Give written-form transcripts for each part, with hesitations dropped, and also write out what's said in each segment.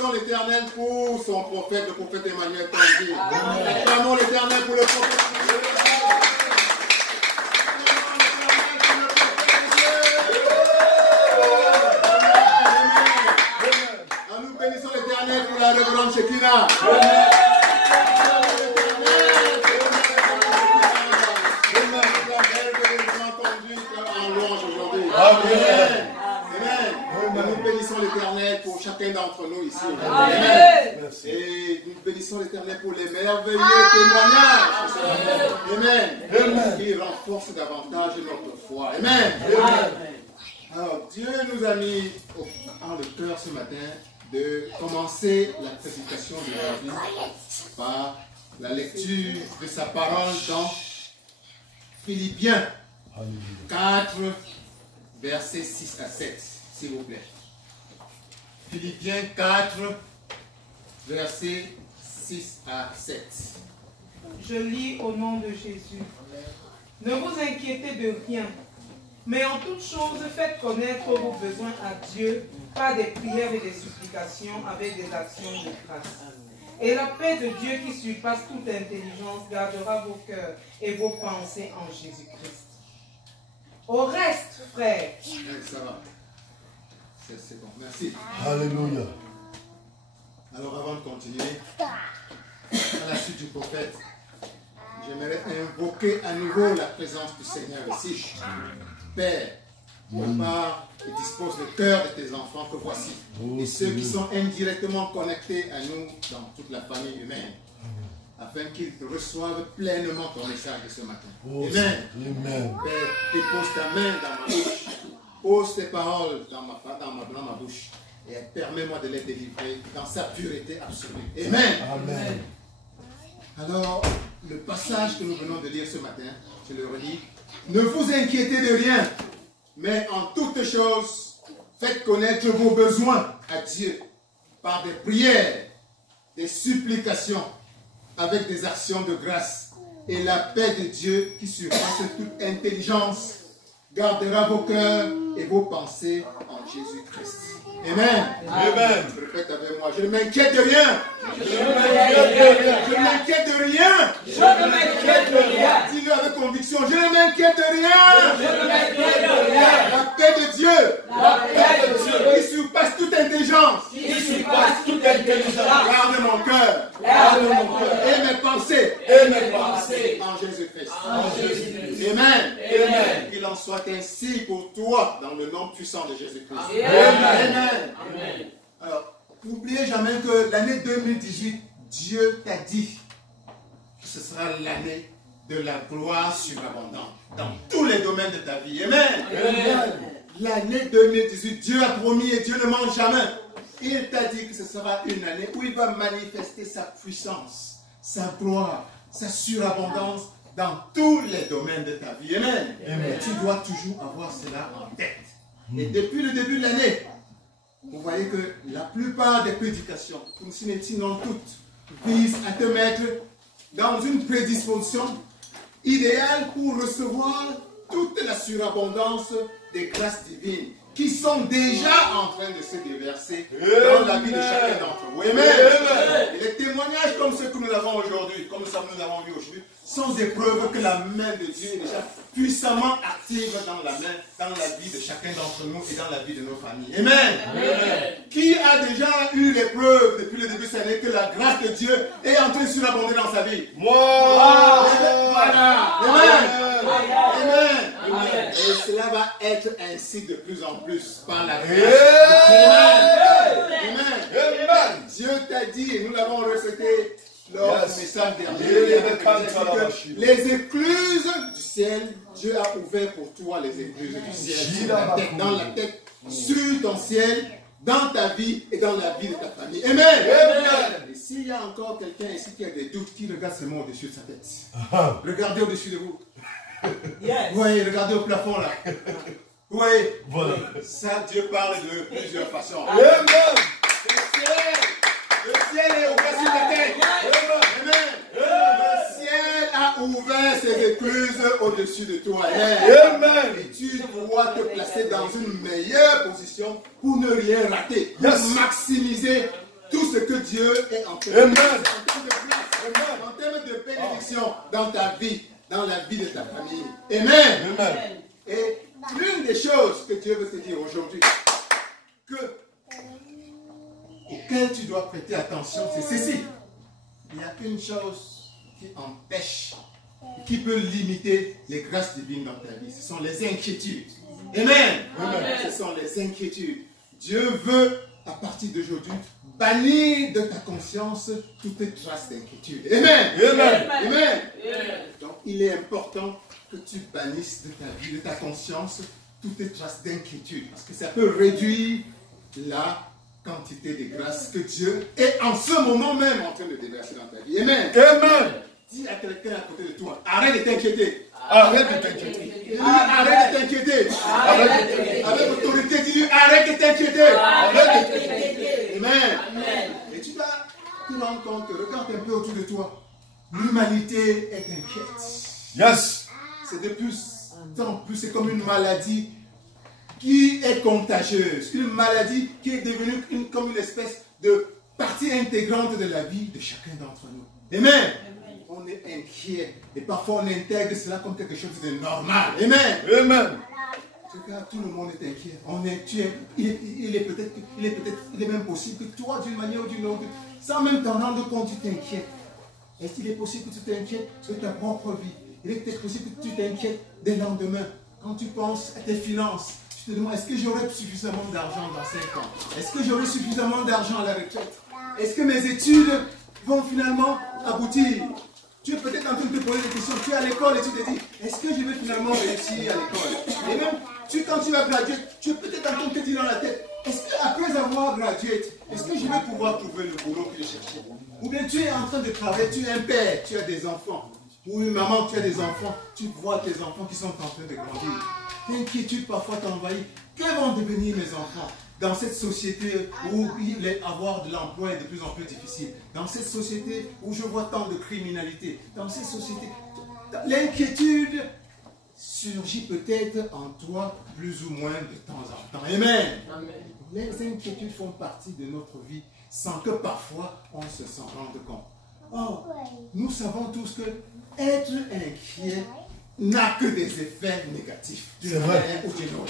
bénissons l'Éternel pour son prophète, le prophète Emmanuel Tanguy. Acclamons l'Éternel pour le prophète. Nous bénissons l'Éternel pour la révérende Shekinah. Amen. Nous bénissons l'Éternel pour chacun d'entre nous ici. Amen. Et nous bénissons l'Éternel pour les merveilleux témoignages. Amen. Qui renforcent davantage notre foi. Amen. Alors, Dieu nous a mis dans le cœur ce matin de commencer la prédication de la vie par la lecture de sa parole dans Philippiens 4, versets 6 à 7, s'il vous plaît. Philippiens 4, versets 6 à 7. Je lis au nom de Jésus. Ne vous inquiétez de rien, mais en toute chose, faites connaître vos besoins à Dieu par des prières et des supplications avec des actions de grâce. Et la paix de Dieu qui surpasse toute intelligence gardera vos cœurs et vos pensées en Jésus-Christ. Au reste, frères. Ça va. C'est bon. Merci. Alléluia. Alors avant de continuer, à la suite du prophète, j'aimerais invoquer à nouveau la présence du Seigneur ici. Père, prépare et dispose le cœur de tes enfants que voici. Et ceux qui sont indirectement connectés à nous dans toute la famille humaine. Afin qu'ils reçoivent pleinement ton message de ce matin. Amen. Père, dépose ta main dans ma bouche. Pose tes paroles dans ma bouche. Et permets-moi de les délivrer dans sa pureté absolue. Amen. Amen. Alors, le passage que nous venons de lire ce matin, je le redis. Ne vous inquiétez de rien, mais en toutes choses, faites connaître vos besoins à Dieu par des prières, des supplications, avec des actions de grâce. Et la paix de Dieu qui surpasse toute intelligence gardera vos cœurs et vos pensées en Jésus-Christ. Amen. Amen. Répète avec moi. Je ne m'inquiète de rien. Je ne m'inquiète de rien. Je ne m'inquiète de rien. Dis-le avec conviction. Je ne m'inquiète de rien. Je ne m'inquiète de rien. La paix de Dieu. La paix de Dieu. Qui surpasse toute intelligence. Qui surpasse toute intelligence. Garde mon cœur. Garde mon cœur. Et mes pensées. Et mes pensées. En Jésus-Christ. En Jésus-Christ. Amen. Amen. Qu'il en soit ainsi pour toi dans le nom puissant de Jésus-Christ. Amen. Amen. Alors, n'oubliez jamais que l'année 2018, Dieu t'a dit que ce sera l'année de la gloire surabondante dans tous les domaines de ta vie. Amen. Amen. L'année 2018, Dieu a promis et Dieu ne ment jamais. Il t'a dit que ce sera une année où il va manifester sa puissance, sa gloire, sa surabondance dans tous les domaines de ta vie. Amen. Amen. Et tu dois toujours avoir cela en tête. Et depuis le début de l'année, vous voyez que la plupart des prédications, comme sinon toutes, visent à te mettre dans une prédisposition idéale pour recevoir toute la surabondance des grâces divines qui sont déjà en train de se déverser dans la vie de chacun d'entre vous. Amen. Et les témoignages comme ceux que nous avons aujourd'hui, comme nous avons vu aujourd'hui, sont des preuves que la main de Dieu est déjà puissamment active dans la vie de chacun d'entre nous et dans la vie de nos familles. Amen. Amen. Qui a déjà eu les preuves depuis le début de cette année que la grâce de Dieu est en train de surabonder dans sa vie? Moi. Voilà. Amen. Amen. Amen. Et cela va être ainsi de plus en plus par la grâce. Amen. Amen. Dieu t'a dit, et nous l'avons répété lors du message dernier, les écluses du ciel, Dieu a ouvert pour toi les écluses du ciel dans la tête, sur ton ciel, dans ta vie et dans la vie de ta famille. Amen. Et s'il y a encore quelqu'un ici qui a des doutes, qui regarde seulement au-dessus de sa tête. Regardez au-dessus de vous. Vous voyez, regardez au plafond là. Vous voyez, voilà. Ça, Dieu parle de plusieurs façons. Amen. Le ciel est ouvert sur ta tête. Amen. Le ciel a ouvert ses écluses au-dessus de toi. Amen. Et tu dois te placer dans une meilleure position pour ne rien rater. Pour maximiser tout ce que Dieu est en train de Amen. faire, en termes de grâce, en termes de bénédiction dans ta vie, dans la vie de ta famille. Amen. Amen. Et l'une des choses que Dieu veut te dire aujourd'hui, auquel tu dois prêter attention, c'est ceci. Il y a une chose qui empêche, qui peut limiter les grâces divines dans ta vie. Ce sont les inquiétudes. Amen. Amen. Ce sont les inquiétudes. Dieu veut, à partir d'aujourd'hui, bannir de ta conscience toute trace d'inquiétude. Amen. Amen. Amen. Donc, il est important que tu bannisses de ta vie, de ta conscience, toute trace d'inquiétude. Parce que ça peut réduire la quantité de grâce que Dieu est en ce moment même en train de déverser dans ta vie. Amen. Amen. Dis à quelqu'un à côté de toi, arrête de t'inquiéter. Arrête de t'inquiéter. Dis, arrête de t'inquiéter. Avec autorité, dis-lui, arrête de t'inquiéter. Arrête de t'inquiéter. Amen. Et tu vas te rendre compte, regarde un peu autour de toi. L'humanité est inquiète. Yes. C'est de plus en plus, c'est comme une maladie qui est contagieuse. Une maladie qui est devenue comme une espèce de partie intégrante de la vie de chacun d'entre nous. Amen. On est inquiet. Et parfois on intègre cela comme quelque chose de normal. Amen. Amen. Regarde, tout le monde est inquiet. Il est même possible que toi, d'une manière ou d'une autre, sans même t'en rendre compte, tu t'inquiètes. Est-ce qu'il est possible que tu t'inquiètes de ta propre vie? Il est peut-être possible que tu t'inquiètes des lendemains. Quand tu penses à tes finances, tu te demandes, est-ce que j'aurai suffisamment d'argent dans 5 ans? Est-ce que j'aurai suffisamment d'argent à la retraite? Est-ce que mes études vont finalement aboutir? Tu es peut-être en train de te poser des questions. Tu es à l'école et tu te dis, est-ce que je vais finalement réussir à l'école? Et même, quand tu vas graduer, tu es peut-être en train de te dire dans la tête, est-ce qu'après avoir gradué, est-ce que je vais pouvoir trouver le boulot que je cherchais? Ou bien tu es en train de travailler, tu es un père, tu as des enfants. Ou une maman, tu as des enfants, tu vois tes enfants qui sont en train de grandir. L'inquiétude parfois t'envahit. Que vont devenir mes enfants dans cette société où avoir de l'emploi est de plus en plus difficile? Dans cette société où je vois tant de criminalité? Dans cette société, l'inquiétude surgit peut-être en toi plus ou moins de temps en temps. Amen. Les inquiétudes font partie de notre vie sans que parfois on se s'en rende compte. Or, nous savons tous que être inquiet n'a que des effets négatifs. C'est vrai.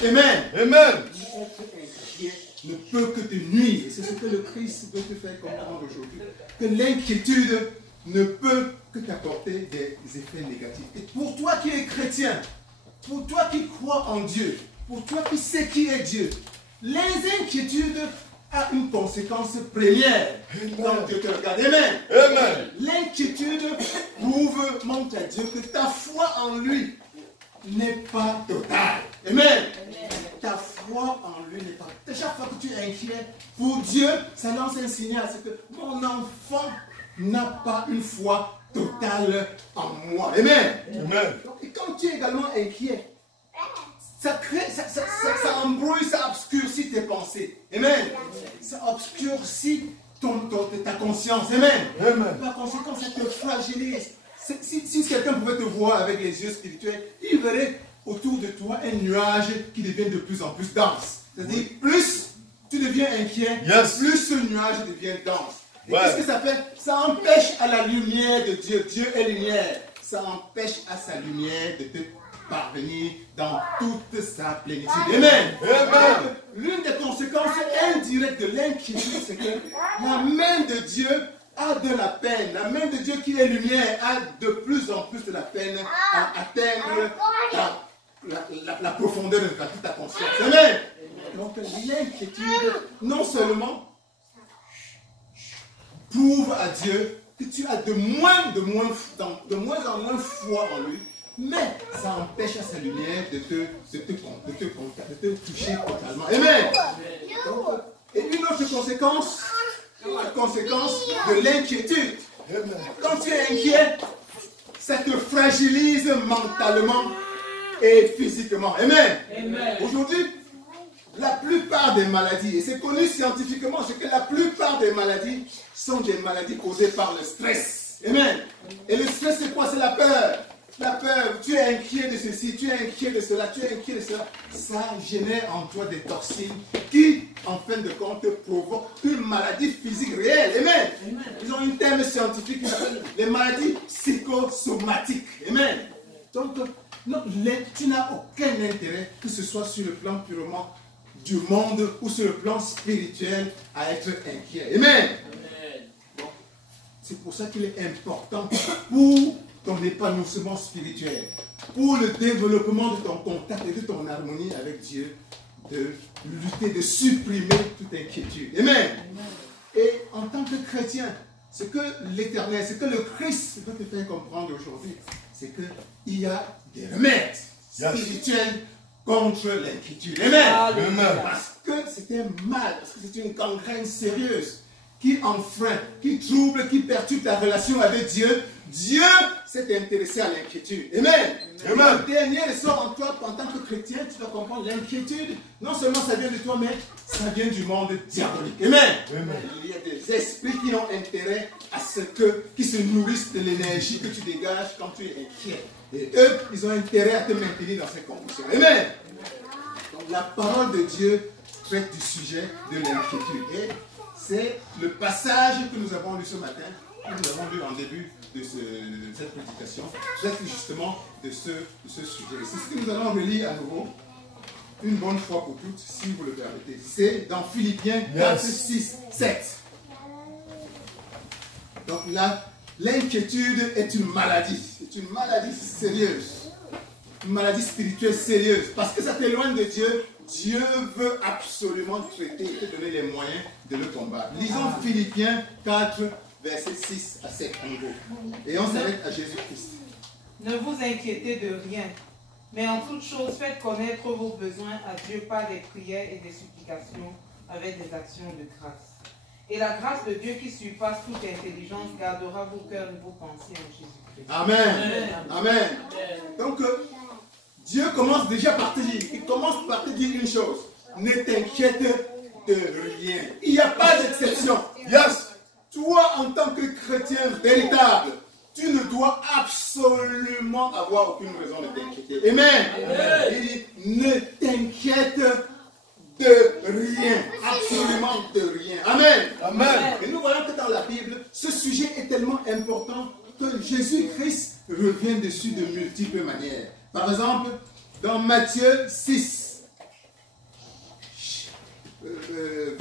Amen. Amen. Être inquiet ne peut que te nuire. C'est ce que le Christ veut te faire comprendre aujourd'hui. Que l'inquiétude ne peut que t'apporter des effets négatifs. Et pour toi qui es chrétien, pour toi qui crois en Dieu, pour toi qui sais qui est Dieu, les inquiétudes ont une conséquence première quand Dieu te regarde. Amen. Amen. L'inquiétude montre à Dieu que ta foi en lui n'est pas totale. Amen. Ta foi en lui n'est pas totale. Chaque fois que tu es inquiet, pour Dieu, ça lance un signal. C'est que mon enfant n'a pas une foi totale en moi. Amen. Amen. Et quand tu es également inquiet, ça embrouille, ça obscurcit tes pensées. Amen. Ça obscurcit ta conscience. Amen. Amen. Par conséquent, ça te fragilise. Si quelqu'un pouvait te voir avec les yeux spirituels, il verrait autour de toi un nuage qui devient de plus en plus dense. C'est-à-dire, plus tu deviens inquiet, plus ce nuage devient dense. Et qu'est-ce que ça fait? Ça empêche à la lumière de Dieu. Dieu est lumière. Ça empêche à sa lumière de te parvenir dans toute sa plénitude. Amen. Amen. L'une des conséquences indirectes de l'inquiétude, c'est que la main de Dieu a de la peine. La main de Dieu qui est lumière a de plus en plus de la peine à atteindre la profondeur de ta conscience. Amen. Donc l'inquiétude, non seulement prouve à Dieu que tu as de moins en moins foi en lui, mais ça empêche à sa lumière de te toucher totalement. Amen. Donc, et une autre conséquence, la conséquence de l'inquiétude. Quand tu es inquiet, ça te fragilise mentalement et physiquement. Amen. Aujourd'hui, la plupart des maladies, et c'est connu scientifiquement, c'est que la plupart des maladies sont des maladies causées par le stress. Amen. Et le stress, c'est quoi? C'est la peur. La peur, tu es inquiet de ceci, tu es inquiet de cela, tu es inquiet de cela. Ça génère en toi des toxines qui en fin de compte, provoquent une maladie physique réelle. Amen. Ils ont un terme scientifique qui s'appelle les maladies psychosomatiques. Amen. Donc, non, tu n'as aucun intérêt, que ce soit sur le plan purement du monde ou sur le plan spirituel, à être inquiet. Amen. Bon, c'est pour ça qu'il est important pour ton épanouissement spirituel, pour le développement de ton contact et de ton harmonie avec Dieu, de lutter, de supprimer toute inquiétude. Amen. Et en tant que chrétien, ce que l'Éternel, ce que le Christ veut te faire comprendre aujourd'hui, c'est qu'il y a des remèdes spirituels contre l'inquiétude. Amen. Parce que c'est un mal, parce que c'est une gangrène sérieuse qui enfreint, qui trouble, qui perturbe ta relation avec Dieu. Dieu s'est intéressé à l'inquiétude. Amen. La dernière leçon en toi, en tant que chrétien, tu dois comprendre l'inquiétude. Non seulement ça vient de toi, mais ça vient du monde diabolique. Amen. Il y a des esprits qui ont intérêt à ce que, qui se nourrissent de l'énergie que tu dégages quand tu es inquiet. Et eux, ils ont intérêt à te maintenir dans ces conditions. Amen. Donc la parole de Dieu traite du sujet de l'inquiétude. Et c'est le passage que nous avons lu ce matin, que nous avons lu en début de cette prédication, traite justement de ce sujet. C'est ce que nous allons relire à nouveau, une bonne fois pour toutes, si vous le permettez. C'est dans Philippiens 4, 6, 7. Donc là, l'inquiétude est une maladie. C'est une maladie sérieuse. Une maladie spirituelle sérieuse. Parce que ça t'éloigne de Dieu. Dieu veut absolument traiter et te donner les moyens de le combattre. Lisons Philippiens 4, versets 6 à 7 en gros. Et on s'arrête à Jésus-Christ. Ne vous inquiétez de rien, mais en toute chose, faites connaître vos besoins à Dieu par des prières et des supplications avec des actions de grâce. Et la grâce de Dieu qui surpasse toute intelligence gardera vos cœurs et vos pensées en Jésus-Christ. Amen. Amen. Donc, Dieu commence déjà par te dire, il commence par te dire une chose. Ne t'inquiète de rien. Il n'y a pas d'exception. Toi, en tant que chrétien véritable, tu ne dois absolument avoir aucune raison de t'inquiéter. Amen. Il dit, ne t'inquiète de rien. Absolument de rien. Amen. Et nous voyons que dans la Bible, ce sujet est tellement important que Jésus-Christ revient dessus de multiples manières. Par exemple, dans Matthieu 6,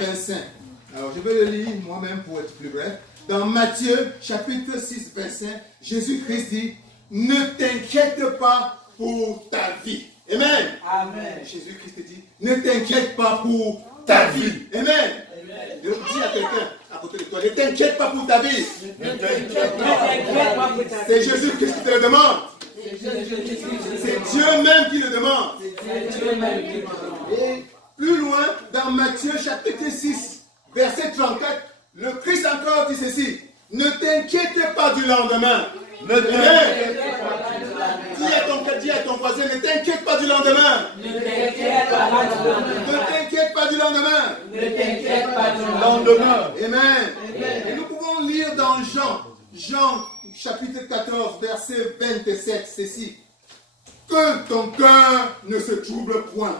25. Alors, je vais le lire moi-même pour être plus bref. Dans Matthieu, chapitre 6, 25, Jésus-Christ dit, ne t'inquiète pas pour ta vie. Amen. Jésus-Christ dit, ne t'inquiète pas pour ta vie. Amen. Dis à quelqu'un à côté de toi, ne t'inquiète pas pour ta vie. C'est Jésus-Christ qui te le demande. C'est Dieu même qui le demande. Et plus loin, dans Matthieu chapitre 6, verset 34, le Christ encore dit ceci, ne t'inquiète pas du lendemain. Dis à ton voisin, ne t'inquiète pas du lendemain. Ne t'inquiète pas du lendemain. Amen. Et nous pouvons lire dans Jean chapitre 14, verset 27, ceci. Que ton cœur ne se trouble point.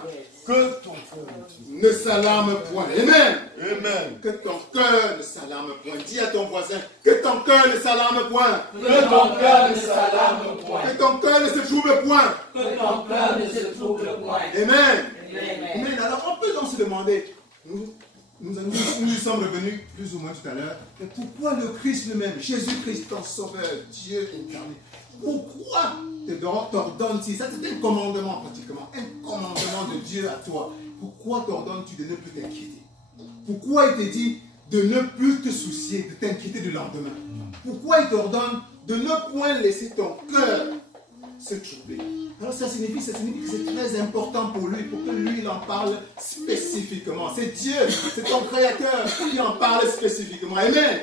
Que ton cœur ne s'alarme point. Amen. Que ton cœur ne s'alarme point. Dis à ton voisin, que ton cœur ne s'alarme point. Que ton cœur ne s'alarme point. Que ton cœur ne se trouble point. Que ton cœur ne se trouble point. Amen. Alors on peut donc se demander, nous sommes revenus plus ou moins tout à l'heure, mais pourquoi le Christ lui-même, Jésus-Christ, ton sauveur, Dieu incarné, pourquoi t'ordonne-t-il? Ça c'est un commandement pratiquement, un commandement de Dieu à toi. Pourquoi t'ordonnes-tu de ne plus t'inquiéter? Pourquoi il te dit de ne plus te soucier, de t'inquiéter du lendemain? Pourquoi il t'ordonne de ne point laisser ton cœur se troubler? Alors ça signifie que c'est très important pour lui, pour que lui il en parle spécifiquement. C'est Dieu, c'est ton Créateur qui en parle spécifiquement. Amen.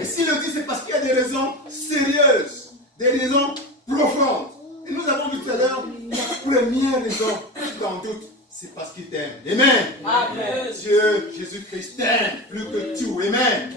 Et s'il le dit, c'est parce qu'il y a des raisons sérieuses, des raisons profondes. Et nous avons vu tout à l'heure, la première raison, sans doute, c'est parce qu'il t'aime. Amen. Dieu, Jésus-Christ t'aime plus que tout. Amen.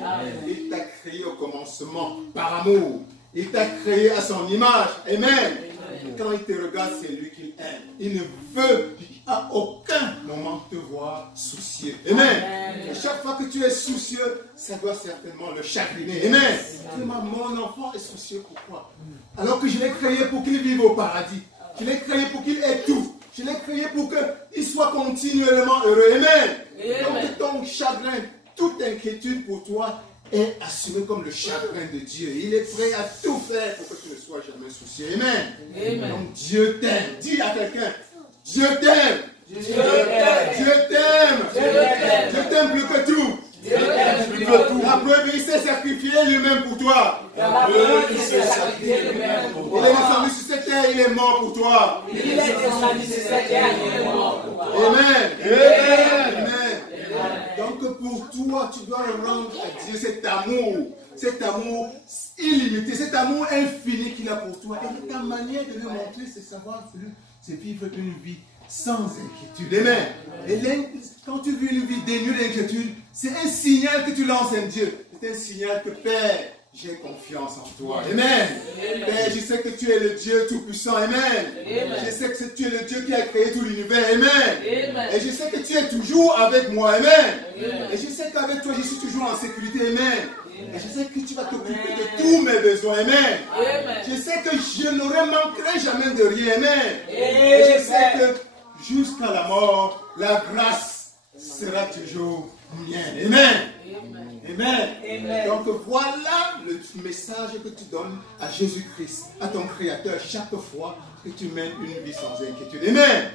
Il t'a créé au commencement par amour. Il t'a créé à son image. Amen. Et quand il te regarde, c'est lui qu'il aime. Il ne veut à aucun moment te voir soucieux. Amen. chaque fois que tu es soucieux, ça doit certainement le chagriner. Amen. Mon enfant est soucieux, pourquoi? Alors que je l'ai créé pour qu'il vive au paradis. Je l'ai créé pour qu'il ait tout. Je l'ai créé pour qu'il soit continuellement heureux. Amen. Donc ton chagrin, toute inquiétude pour toi est assumée comme le chagrin de Dieu. Il est prêt à tout faire pour que tu ne sois jamais soucieux. Amen. Donc Dieu t'aime. Dis à quelqu'un, Dieu t'aime. Dieu t'aime. Dieu t'aime. Dieu t'aime plus que tout. Dieu t'aime plus que tout. La preuve, il s'est sacrifié lui-même pour toi. La preuve, il s'est sacrifié lui-même pour toi. Il est descendu sur cette terre, il est mort pour toi. Il est descendu sur cette terre, il est mort pour toi. Amen. Amen. Amen. Donc pour toi, tu dois rendre à Dieu cet amour illimité, cet amour infini qu'il a pour toi. Et ta manière de le montrer, c'est savoir, c'est vivre une vie sans inquiétude. Amen. Et quand tu vis une vie dénuée d'inquiétude, c'est un signal que tu lances à Dieu. C'est un signal que Père, j'ai confiance en toi. Amen. Père, je sais que tu es le Dieu Tout-Puissant. Amen. Je sais que tu es le Dieu qui a créé tout l'univers. Amen. Et je sais que tu es toujours avec moi. Amen. Et je sais qu'avec toi, je suis toujours en sécurité. Amen. Et je sais que tu vas t'occuper de tous mes besoins. Amen. Je sais que je n'aurai manquerai jamais de rien. Amen. Et je sais que jusqu'à la mort, la grâce sera toujours mienne. Amen. Amen. Amen. Donc voilà le message que tu donnes à Jésus-Christ, à ton Créateur, chaque fois que tu mènes une vie sans inquiétude. Amen.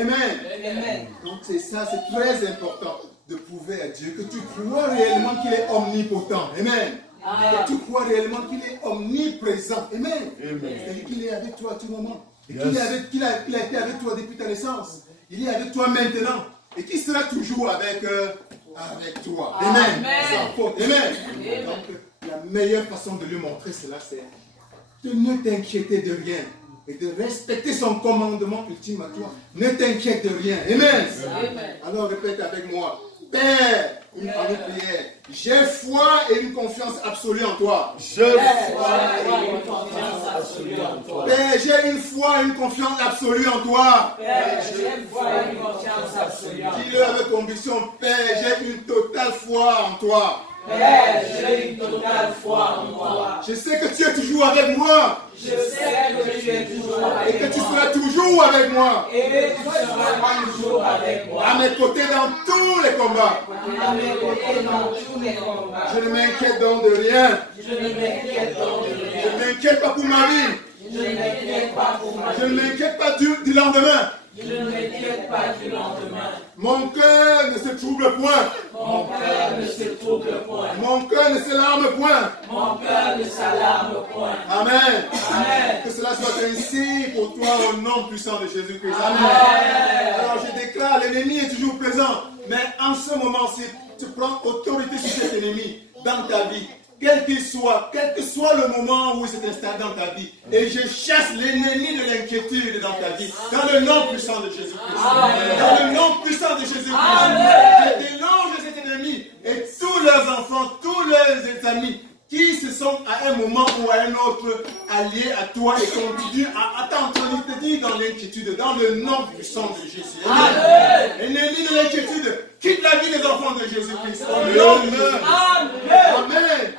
Amen. Amen. Donc c'est ça, c'est très important de prouver à Dieu que tu crois réellement qu'il est omnipotent. Amen. Que tu crois réellement qu'il est omniprésent. Amen. C'est-à-dire qu'il est avec toi à tout moment. Et qu'il a été avec toi depuis ta naissance. Il est avec toi maintenant. Et qu'il sera toujours avec toi. Amen. Amen. Donc, la meilleure façon de lui montrer cela, c'est de ne t'inquiéter de rien. Et de respecter son commandement ultime à toi. Ne t'inquiète de rien. Amen. Alors répète avec moi. Père, une prière. J'ai foi et une confiance absolue en toi. J'ai foi et une confiance absolue en toi. Père, j'ai une foi et une confiance absolue en toi. Père, j'ai une foi et une confiance absolue en toi. Dis-le avec conviction. Père, j'ai une totale foi en toi. Père, j'ai une totale foi en toi. Je sais que tu es toujours avec moi. Je sais que tu es toujours avec moi. Et que tu seras toujours avec moi. Et que tu seras toujours avec moi. À mes côtés dans tous les combats. À mes côtés dans tous les combats. Je ne m'inquiète donc de rien. Je ne m'inquiète donc de rien. Je ne m'inquiète pas pour ma vie. Je ne m'inquiète pas pour ma vie. Je ne m'inquiète pas du lendemain. Je ne m'inquiète pas du lendemain. Mon cœur ne se trouble point. Mon cœur ne se trouble point. Mon cœur ne s'alarme point. Mon cœur ne s'alarme point. Amen. Amen. Que cela soit ainsi pour toi au nom puissant de Jésus-Christ. Amen. Alors je déclare, l'ennemi est toujours présent. Mais en ce moment, si tu prends autorité sur cet ennemi dans ta vie, quel que soit le moment où il s'est installé dans ta vie, et je chasse l'ennemi de l'inquiétude dans ta vie, dans le nom puissant de Jésus-Christ. Dans le nom puissant de Jésus-Christ. Je dénonce cet ennemi et tous leurs enfants, tous leurs amis qui se sont à un moment ou à un autre alliés à toi et continuent à t'entretenir dans l'inquiétude, dans le nom puissant de Jésus. Ennemi de l'inquiétude, quitte la vie des enfants de Jésus-Christ. Amen.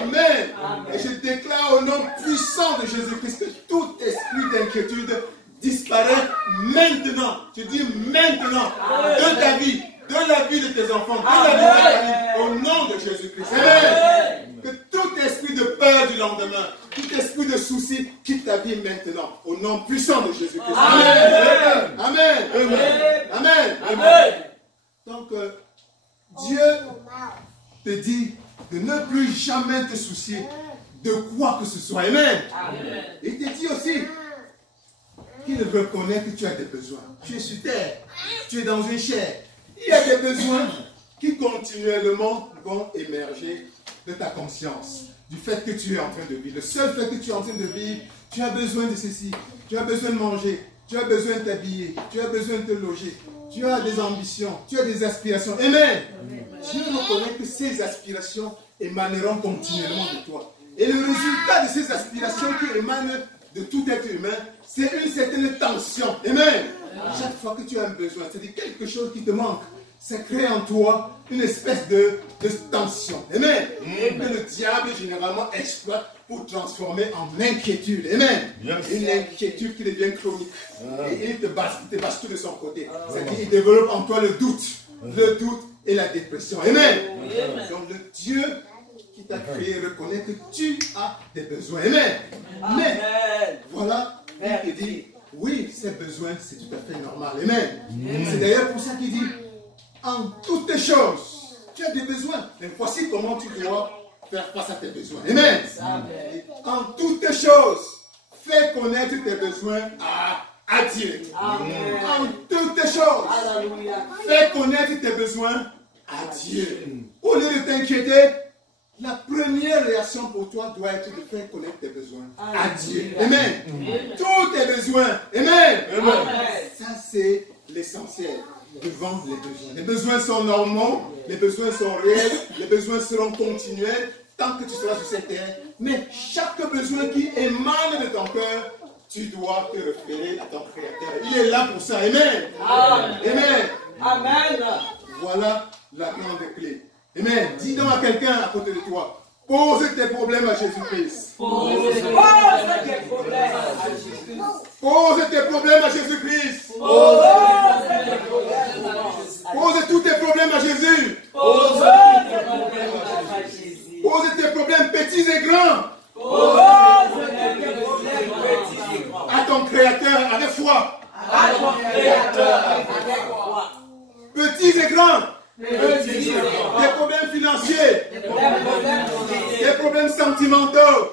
Amen. Et je déclare au nom puissant de Jésus-Christ que tout esprit d'inquiétude disparaît maintenant. Je dis maintenant de ta vie, de la vie de tes enfants, de la vie de ta famille, au nom de Jésus-Christ. Amen. Que tout esprit de peur du lendemain, tout esprit de souci quitte ta vie maintenant, au nom puissant de Jésus-Christ. Amen. Amen. Amen. Amen. Donc, Dieu te dit de ne plus jamais te soucier de quoi que ce soit. Amen. Il te dit aussi qu'il reconnaît que tu as des besoins. Tu es sur terre, tu es dans une chair. Il y a des besoins qui continuellement vont émerger de ta conscience, du fait que tu es en train de vivre. Le seul fait que tu es en train de vivre, tu as besoin de ceci, tu as besoin de manger, tu as besoin de t'habiller, tu as besoin de te loger, tu as des ambitions, tu as des aspirations. Amen. Dieu reconnaît que ces aspirations émaneront continuellement de toi. Et le résultat de ces aspirations qui émanent de tout être humain, c'est une certaine tension. Amen. Chaque fois que tu as un besoin, c'est-à-dire quelque chose qui te manque, ça crée en toi une espèce de tension. Amen. Que le diable généralement exploite pour transformer en inquiétude. Amen. Une inquiétude qui devient chronique. Et il te base tout de son côté. C'est-à-dire qu'il développe en toi le doute et la dépression. Amen. Donc le Dieu qui t'a créé reconnaît que tu as des besoins. Amen. Mais voilà, il te dit, oui, ces besoins, c'est tout à fait normal. Amen. C'est d'ailleurs pour ça qu'il dit, en toutes choses, tu as des besoins. Mais voici comment tu dois faire face à tes besoins. Amen. En toutes choses, fais connaître tes besoins à Dieu. En toutes choses, fais connaître tes besoins à Dieu. Au lieu de t'inquiéter, la première réaction pour toi doit être de faire connaître tes besoins à Dieu. Amen. Tous tes besoins. Amen. Ça, c'est l'essentiel devant les besoins. Les besoins sont normaux, les besoins sont réels, les besoins seront continuels tant que tu seras sur cette terre. Mais chaque besoin qui émane de ton cœur, tu dois te référer à ton Créateur. Il est là pour ça. Amen. Amen. Voilà la grande clé. Amen. Dis donc à quelqu'un à côté de toi, pose tes problèmes à Jésus-Christ. Pose tes problèmes à Jésus-Christ. Pose tous tes problèmes à Jésus. Pose tes problèmes petits et grands à ton Créateur avec foi. Petits et grands. Des problèmes financiers, des problèmes sentimentaux,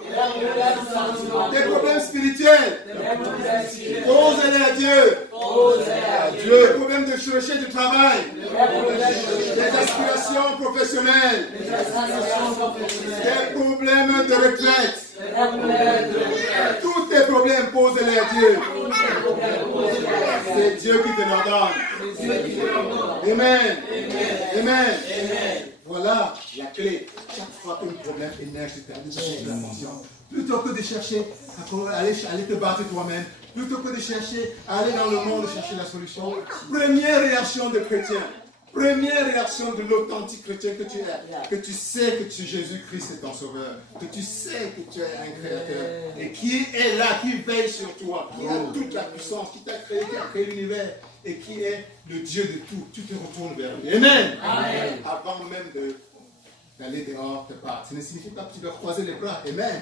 des problèmes spirituels. Pose-les à Dieu. Des problèmes de chercher du travail, des aspirations professionnelles, des problèmes de retraite. Tous tes problèmes, pose-les à Dieu. C'est Dieu qui te les donne. Amen. Amen. Voilà la clé. Chaque fois qu'un problème émerge, tu perds l'attention. Plutôt que de chercher à aller te battre toi-même, plutôt que de chercher à aller dans le monde chercher la solution, première réaction de chrétien, première réaction de l'authentique chrétien que tu es, que tu sais que Jésus-Christ est ton sauveur, que tu sais que tu es un créateur, et qui est là, qui veille sur toi, qui a toute la puissance, qui t'a créé, qui a créé l'univers, et qui est le Dieu de tout. Tu te retournes vers lui. Amen. Avant même d'aller dehors, te battre. Ça ne signifie pas que tu dois croiser les bras. Amen.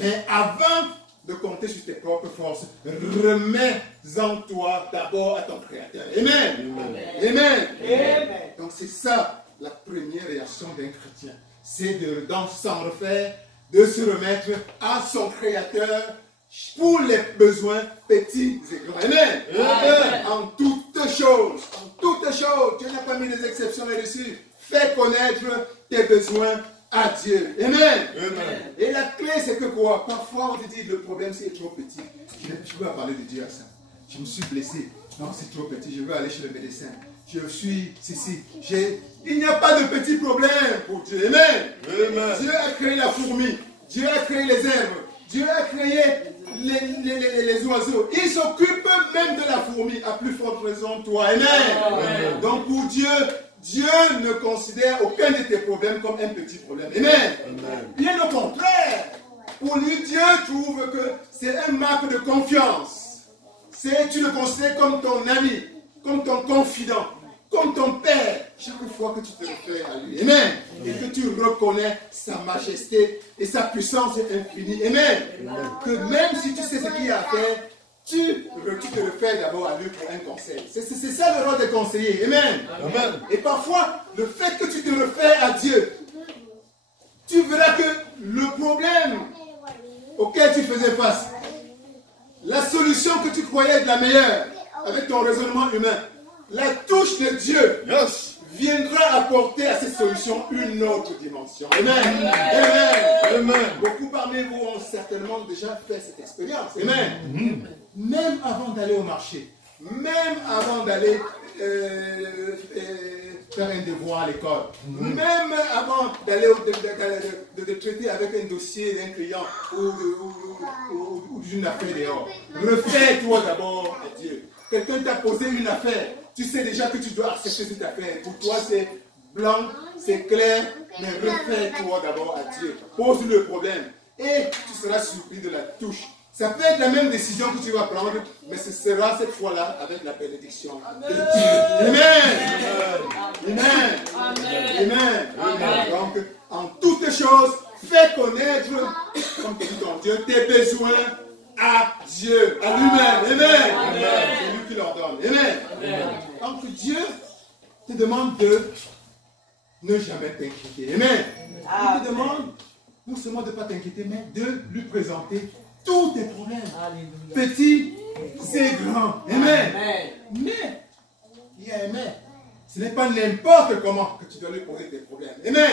Mais avant de compter sur tes propres forces, remets-en toi d'abord à ton Créateur. Amen. Amen. Donc c'est ça la première réaction d'un chrétien. C'est d'en s'en refaire, de se remettre à son Créateur pour les besoins petits et grands. Amen. En toutes choses, Dieu n'a pas mis des exceptions là-dessus. Fais connaître tes besoins à Dieu. Amen. Et la clé, c'est que quoi? Parfois, on te dit, le problème, c'est trop petit. Je veux parler de Dieu à ça. Je me suis blessé. Non, c'est trop petit. Je veux aller chez le médecin. Je suis ceci. Il n'y a pas de petit problème pour Dieu. Amen. Dieu a créé la fourmi. Dieu a créé les herbes. Dieu a créé les oiseaux. Il s'occupe même de la fourmi, à plus forte raison toi. Amen. Donc pour Dieu, Dieu ne considère aucun de tes problèmes comme un petit problème. Amen. Bien au contraire, pour lui, Dieu trouve que c'est un marque de confiance. Tu le considères comme ton ami, comme ton confident, comme ton père, chaque fois que tu te réfères à lui. Amen. Et que tu reconnais sa majesté et sa puissance infinie. Amen. Que même si tu sais ce qu'il y a à faire, tu te réfères d'abord à lui pour un conseil. C'est ça le rôle des conseillers. Amen. Et parfois, le fait que tu te réfères à Dieu, tu verras que le problème auquel tu faisais face, la solution que tu croyais être la meilleure, avec ton raisonnement humain, la touche de Dieu viendra apporter à cette solution une autre dimension. Amen. Beaucoup parmi vous ont certainement déjà fait cette expérience. Amen. Même avant d'aller au marché, même avant d'aller faire un devoir à l'école, même avant d'aller de traiter avec un dossier d'un client ou d'une affaire dehors, refais-toi d'abord à Dieu. quelqu'un t'a posé une affaire, tu sais déjà que tu dois accepter cette affaire. Pour toi, c'est blanc, c'est clair, mais refais-toi d'abord à Dieu. Pose le problème et tu seras surpris de la touche. Ça peut être la même décision que tu vas prendre, mais ce sera cette fois-là avec la bénédiction de Dieu. Amen. Amen. Amen. Donc, en toutes choses, fais connaître, comme te dit ton Dieu, tes besoins à Dieu, à lui-même. Amen. C'est lui qui leur donne. Amen. Donc Dieu te demande de ne jamais t'inquiéter. Amen. Il te demande non seulement de ne pas t'inquiéter, mais de lui présenter tous tes problèmes. Petits et grands. Amen. Mais, il y a un mais. Ce n'est pas n'importe comment que tu dois lui poser tes problèmes. Amen.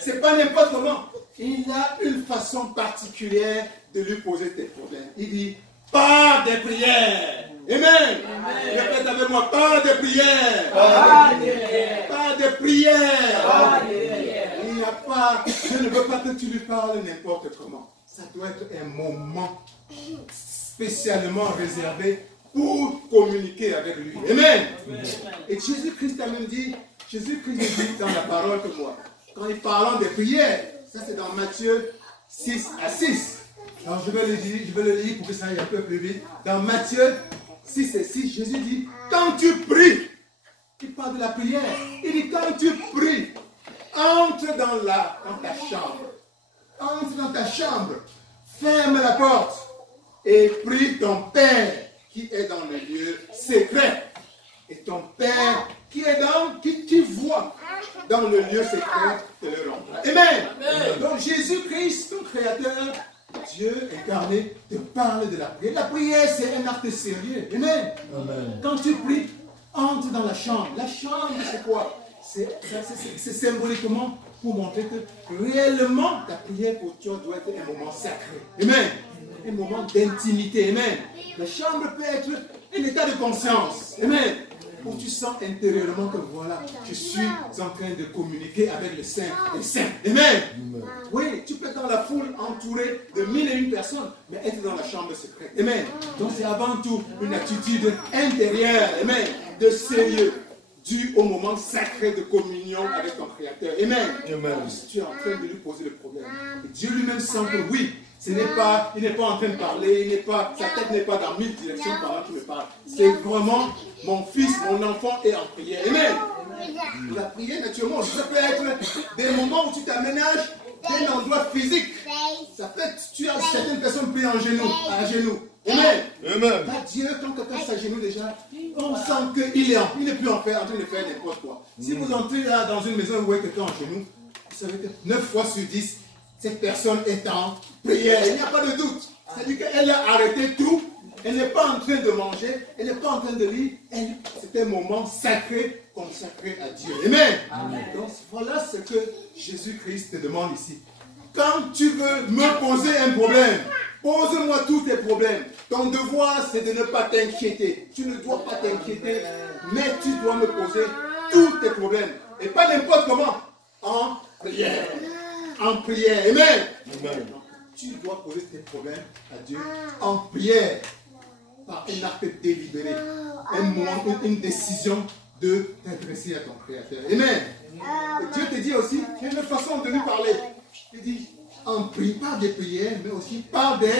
Ce n'est pas n'importe comment. Il a une façon particulière de lui poser tes problèmes. Il dit, par des prières. Amen. Répète avec moi, par des prières. Par des prières. Il n'y a pas, je ne veux pas que tu lui parles n'importe comment. Ça doit être un moment spécialement réservé pour communiquer avec lui. Amen. Et Jésus-Christ a même dit, Jésus-Christ dit dans la parole que moi, quand il parle des prières, ça c'est dans Matthieu 6 à 6. Alors je vais le lire pour que ça aille un peu plus vite. Dans Matthieu 6 et 6, Jésus dit, quand tu pries, il parle de la prière, il dit quand tu pries, entre dans ta chambre. Entre dans ta chambre, ferme la porte et prie ton Père qui est dans le lieu secret. Et ton Père qui voit dans le lieu secret te le rendra. Amen. Donc Jésus-Christ, ton Créateur, Dieu incarné, te parle de la prière. La prière, c'est un acte sérieux. Amen. Quand tu pries, entre dans la chambre. La chambre, c'est quoi? C'est symboliquement pour montrer que réellement ta prière pour Dieu doit être un moment sacré. Amen. Un moment d'intimité. Amen. La chambre peut être un état de conscience. Amen. Où tu sens intérieurement que voilà, je suis en train de communiquer avec le Saint. Amen. Oui, tu peux être dans la foule entouré de 1001 personnes, mais être dans la chambre secrète. Amen. Donc c'est avant tout une attitude intérieure. Amen. De sérieux. Dû au moment sacré de communion avec ton Créateur. Amen. Tu es en train de lui poser le problème. Et Dieu lui-même sent que oui, il n'est pas en train de parler, sa tête n'est pas dans 1000 directions pendant qu'il me parle. C'est vraiment mon fils, mon enfant est en prière. Amen. La prière, naturellement, ça peut être des moments où tu t'aménages d'un endroit physique. Ça peut être, tu as certaines personnes priées à genoux. Amen. Pas Dieu, quand quelqu'un s'agenouille déjà, on sent qu'il n'est plus en train de faire n'importe quoi. Si vous entrez là dans une maison où vous voyez quelqu'un en genoux, vous savez que 9 fois sur 10, cette personne est en prière. Il n'y a pas de doute. C'est-à-dire qu'elle a arrêté tout. Elle n'est pas en train de manger. Elle n'est pas en train de lire. C'est un moment sacré, consacré à Dieu. Amen. Donc voilà ce que Jésus-Christ te demande ici. Quand tu veux me poser un problème, pose-moi tous tes problèmes. Ton devoir, c'est de ne pas t'inquiéter. Tu ne dois pas t'inquiéter, mais tu dois me poser tous tes problèmes. Et pas n'importe comment. En prière. En prière. Amen. Tu dois poser tes problèmes à Dieu en prière. Par un acte délibéré. Un moment, une décision de t'adresser à ton Créateur. Amen. Et Dieu te dit aussi qu'il y a une façon de lui parler. Il dit, en priant, pas des prières, mais aussi par des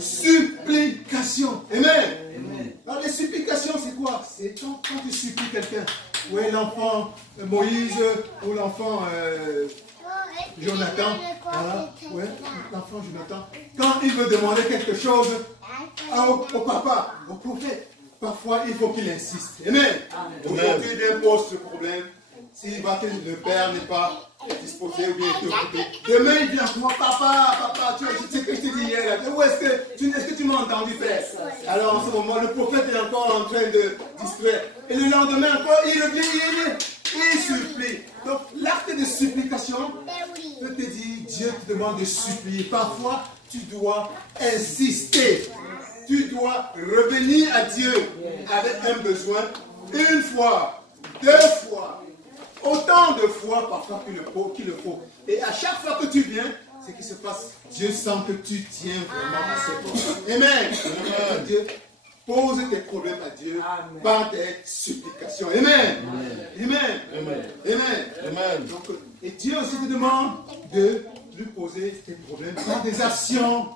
supplications. Amen. Alors les supplications, c'est quoi? C'est quand tu supplies quelqu'un. Oui, l'enfant Moïse ou l'enfant Jonathan. Voilà. Ouais, l'enfant Jonathan. Quand il veut demander quelque chose au papa, au prophète, parfois il faut qu'il insiste. Amen. Aujourd'hui, il impose ce problème. S'il voit que le père n'est pas disposé ou bien occupé. Demain, il vient pour moi, papa, tu sais que je t'ai dit hier, où est-ce que tu m'as entendu faire? Alors en ce moment, le prophète est encore en train de distraire. Et le lendemain encore, il revient, il supplie. Donc l'acte de supplication, je te dis, Dieu te demande de supplier. Parfois, tu dois insister. Tu dois revenir à Dieu avec un besoin, une fois, 2 fois. Autant de fois parfois qu'il le faut. Et à chaque fois que tu viens, ce qui se passe, Dieu sent que tu tiens vraiment à ses paroles. Amen. Dieu Pose tes problèmes à Dieu par des supplications. Amen. Amen. Amen. Donc, et Dieu aussi te demande de lui poser tes problèmes par des actions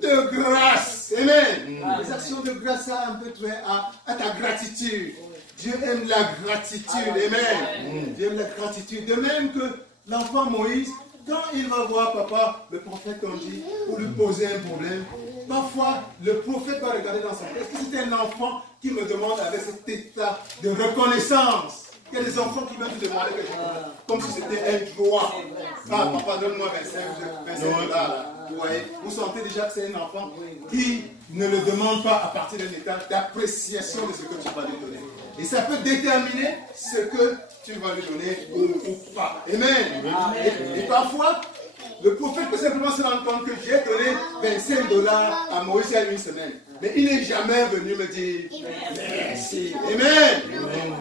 de grâce. Amen. Les actions de grâce, ça a un peu trait à ta gratitude. Dieu aime la gratitude. Amen. Dieu aime la gratitude. De même que l'enfant Moïse, quand il va voir papa, le prophète, on dit, pour lui poser un problème, parfois le prophète va regarder dans son cœur. Est-ce que c'est un enfant qui me demande avec cet état de reconnaissance? Il y a des enfants qui viennent te demander quelque chose, comme si c'était un droit. Ah, papa, donne-moi 25 dollars. Vous voyez, vous sentez déjà que c'est un enfant qui ne le demande pas à partir d'un état d'appréciation de ce que tu vas lui donner. Et ça peut déterminer ce que tu vas lui donner ou pas. Amen. Et parfois, le prophète peut simplement se rendre compte que j'ai donné 25 dollars à Moïse il y a une semaine. Mais il n'est jamais venu me dire merci. Amen.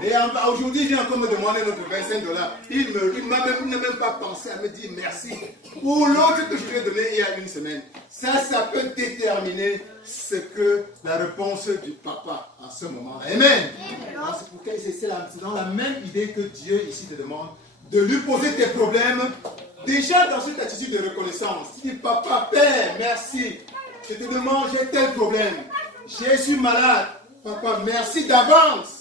Et aujourd'hui, il vient encore me demander notre 25 dollars. Il n'a même pas pensé à me dire merci pour l'autre que je lui ai donné il y a une semaine. Ça peut déterminer ce que la réponse du papa en ce moment. Amen. C'est pourquoi c'est dans la même idée que Dieu ici te demande de lui poser tes problèmes. Déjà dans cette attitude de reconnaissance, tu dis papa, père, merci. Je te demande, j'ai tel problème. Je suis malade. Papa, merci d'avance.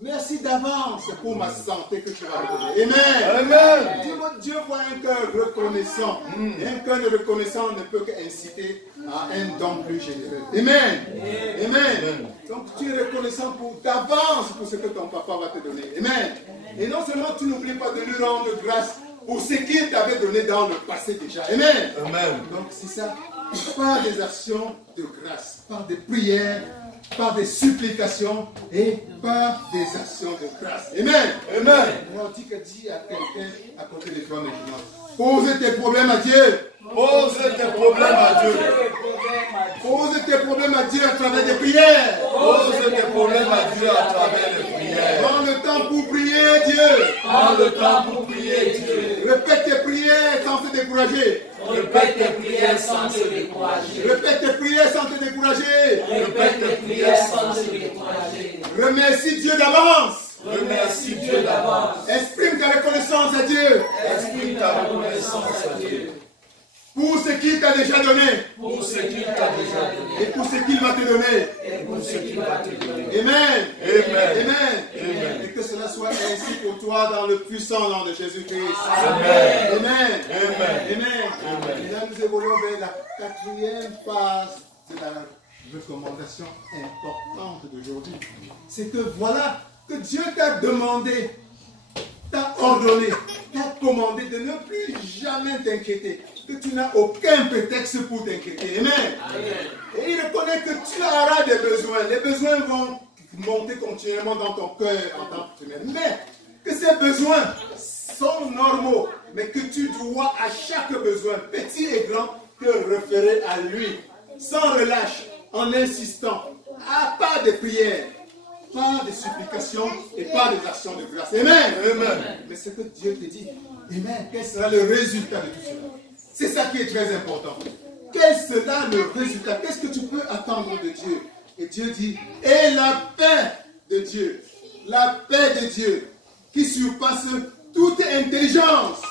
Merci d'avance pour ma santé que tu vas me donner. Amen. Amen. Dieu voit un cœur reconnaissant. Et un cœur de reconnaissant ne peut qu'inciter à un don plus généreux. Amen. Amen. Donc tu es reconnaissant d'avance pour ce que ton papa va te donner. Amen. Et non seulement tu n'oublies pas de lui rendre grâce pour ce qu'il t'avait donné dans le passé déjà. Amen. Donc c'est ça. Par des actions de grâce, par des prières, par des supplications et par des actions de grâce. Amen. Alors dis à quelqu'un à côté de toi maintenant. Pose tes problèmes à Dieu. Pose tes problèmes à Dieu. Pose tes problèmes à Dieu à travers des prières. Pose tes problèmes à Dieu à travers les prières. Prends le temps pour prier Dieu. Prends le temps pour prier Dieu. Répète tes prières sans te décourager. Répète tes prières sans te décourager. Répète tes prières sans te décourager. Répète tes prières sans te décourager. Remercie Dieu d'avance. Remercie Dieu d'avance. Exprime ta reconnaissance à Dieu. Exprime ta reconnaissance à Dieu. Pour ce qu'il t'a déjà donné. Pour ce qu'il t'a déjà donné. Et pour ce qu'il va te donner. Et pour ce qu'il va te donner. Amen. Amen. Et que cela soit ainsi pour toi dans le puissant nom de Jésus-Christ. Amen. Amen. Et là, nous évoluons vers la quatrième phase de la recommandation importante d'aujourd'hui. C'est que voilà que Dieu t'a demandé, t'a ordonné, t'a commandé de ne plus jamais t'inquiéter. Que tu n'as aucun prétexte pour t'inquiéter. Amen. Et il reconnaît que tu auras des besoins. Les besoins vont monter continuellement dans ton cœur en tant que humain. Mais que ces besoins sont normaux. Mais que tu dois à chaque besoin, petit et grand, te référer à lui. Sans relâche, en insistant. À part des prières, par des supplications et par des actions de grâce. Amen. Mais ce que Dieu te dit, amen, quel sera le résultat de tout cela? C'est ça qui est très important. Quel sera le résultat? Qu'est-ce que tu peux attendre de Dieu? Et Dieu dit, et la paix de Dieu, la paix de Dieu, qui surpasse toute intelligence,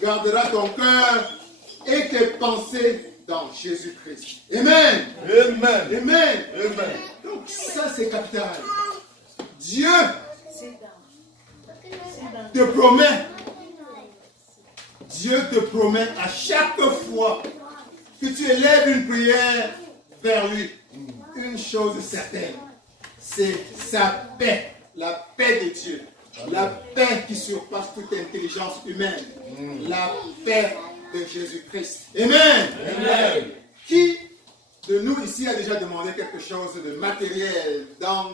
gardera ton cœur et tes pensées dans Jésus-Christ. Amen. Donc ça c'est capital. Dieu te promet. Dieu te promet à chaque fois que tu élèves une prière vers lui, une chose certaine, c'est sa paix, la paix de Dieu, la paix qui surpasse toute intelligence humaine, la paix de Jésus-Christ. Amen. Qui de nous ici a déjà demandé quelque chose de matériel dans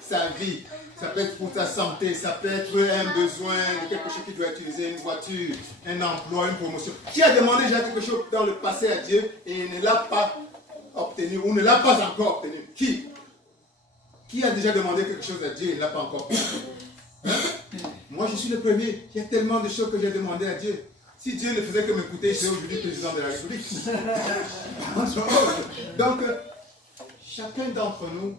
sa vie? Ça peut être pour ta santé, ça peut être un besoin de quelque chose qui doit utiliser, une voiture, un emploi, une promotion. Qui a demandé déjà quelque chose dans le passé à Dieu et il ne l'a pas obtenu ou ne l'a pas encore obtenu? Qui a déjà demandé quelque chose à Dieu et il ne l'a pas encore obtenu? Moi je suis le premier. Il y a tellement de choses que j'ai demandé à Dieu. Si Dieu ne faisait que m'écouter, je serais aujourd'hui président de la République. Donc, chacun d'entre nous,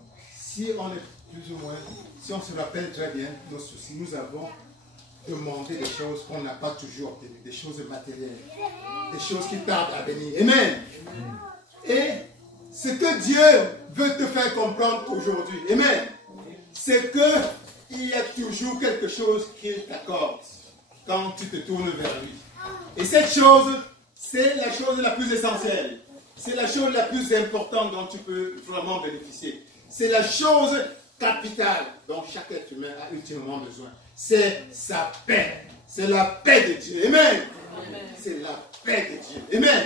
si on est plus ou moins, si on se rappelle très bien nos soucis, nous avons demandé des choses qu'on n'a pas toujours obtenues, des choses matérielles, des choses qui tardent à venir. Amen. Et ce que Dieu veut te faire comprendre aujourd'hui, amen, c'est qu'il y a toujours quelque chose qu'il t'accorde quand tu te tournes vers lui. Et cette chose, c'est la chose la plus essentielle. C'est la chose la plus importante dont tu peux vraiment bénéficier. C'est la chose capitale dont chaque être humain a ultimement besoin. C'est sa paix. C'est la paix de Dieu. Amen. C'est la paix de Dieu. Amen.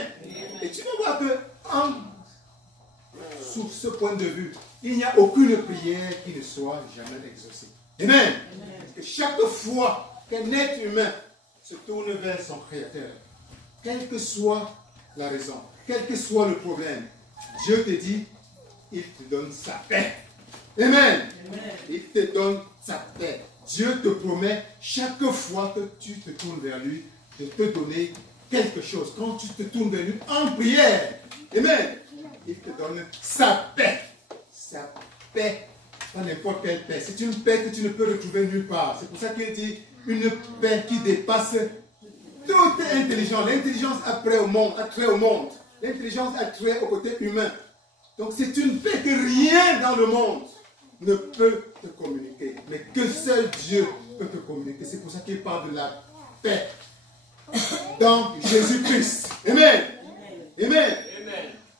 Et tu vas voir que sous ce point de vue, il n'y a aucune prière qui ne soit jamais exaucée. Amen. Parce que chaque fois qu'un être humain se tourne vers son Créateur, quelle que soit la raison, quel que soit le problème, Dieu te dit, il te donne sa paix. Amen. Il te donne sa paix. Dieu te promet chaque fois que tu te tournes vers lui de te donner quelque chose. Quand tu te tournes vers lui en prière, amen, il te donne sa paix. Sa paix, pas n'importe quelle paix. C'est une paix que tu ne peux retrouver nulle part. C'est pour ça qu'il dit une paix qui dépasse toute intelligence. L'intelligence a trait au monde, L'intelligence a trait au côté humain. Donc c'est une paix que rien dans le monde ne peut te communiquer. Mais que seul Dieu peut te communiquer. C'est pour ça qu'il parle de la paix dans Jésus-Christ. Amen. Amen.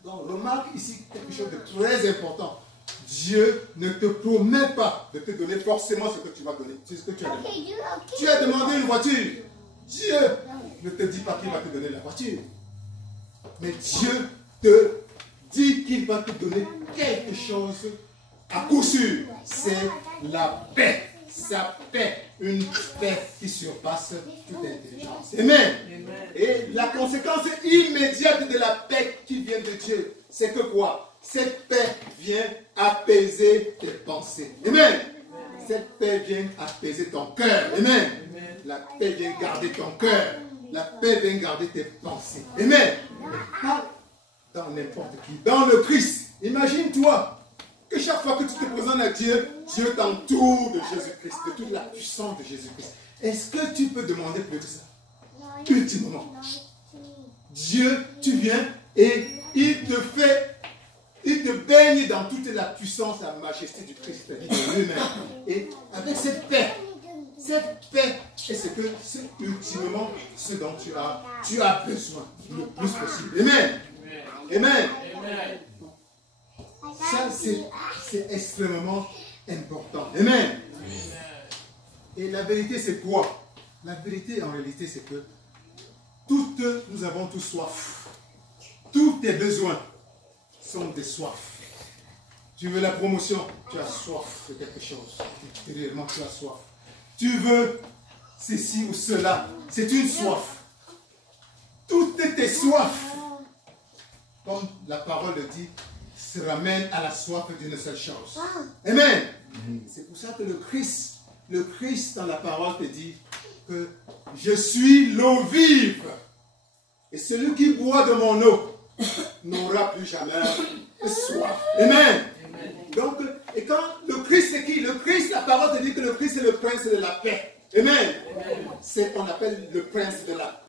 Donc remarque ici quelque chose de très important. Dieu ne te promet pas de te donner forcément ce que tu vas donner. C'est ce que tu as demandé. Tu as demandé une voiture. Dieu ne te dit pas qu'il va te donner la voiture. Mais Dieu te dit qu'il va te donner quelque chose à coup sûr. C'est la paix. Sa paix. Une paix qui surpasse toute intelligence. Amen. Et la conséquence immédiate de la paix qui vient de Dieu, c'est que quoi? Cette paix vient apaiser tes pensées. Amen. Cette paix vient apaiser ton cœur. Amen. La paix vient garder ton cœur. La paix vient garder tes pensées. Amen. Pas dans n'importe qui. Dans le Christ. Imagine-toi que chaque fois que tu te présentes à Dieu, Dieu t'entoure de Jésus-Christ, de toute la puissance de Jésus-Christ. Est-ce que tu peux demander plus que ça? Ultimement. Dieu, tu viens et il te baigne dans toute la puissance, la majesté du Christ de lui-même. Et avec cette paix est c'est ultimement ce dont tu as besoin le plus possible. Amen. Amen. Ça, c'est extrêmement important. Amen. Et la vérité, c'est quoi? La vérité, en réalité, c'est que nous avons tous soif. Tous tes besoins sont des soifs. Tu veux la promotion, tu as soif de quelque chose. Intérieurement, tu as soif. Tu veux ceci ou cela, c'est une soif. Toutes tes soifs, comme la parole le dit, se ramènent à la soif d'une seule chose. Amen. C'est pour ça que le Christ dans la parole te dit que je suis l'eau vive. Et celui qui boit de mon eau n'aura plus jamais soif. Amen. Donc, et quand le Christ, c'est qui? Le Christ, la parole te dit que le Christ est le prince de la paix. Amen. C'est qu'on appelle le prince de la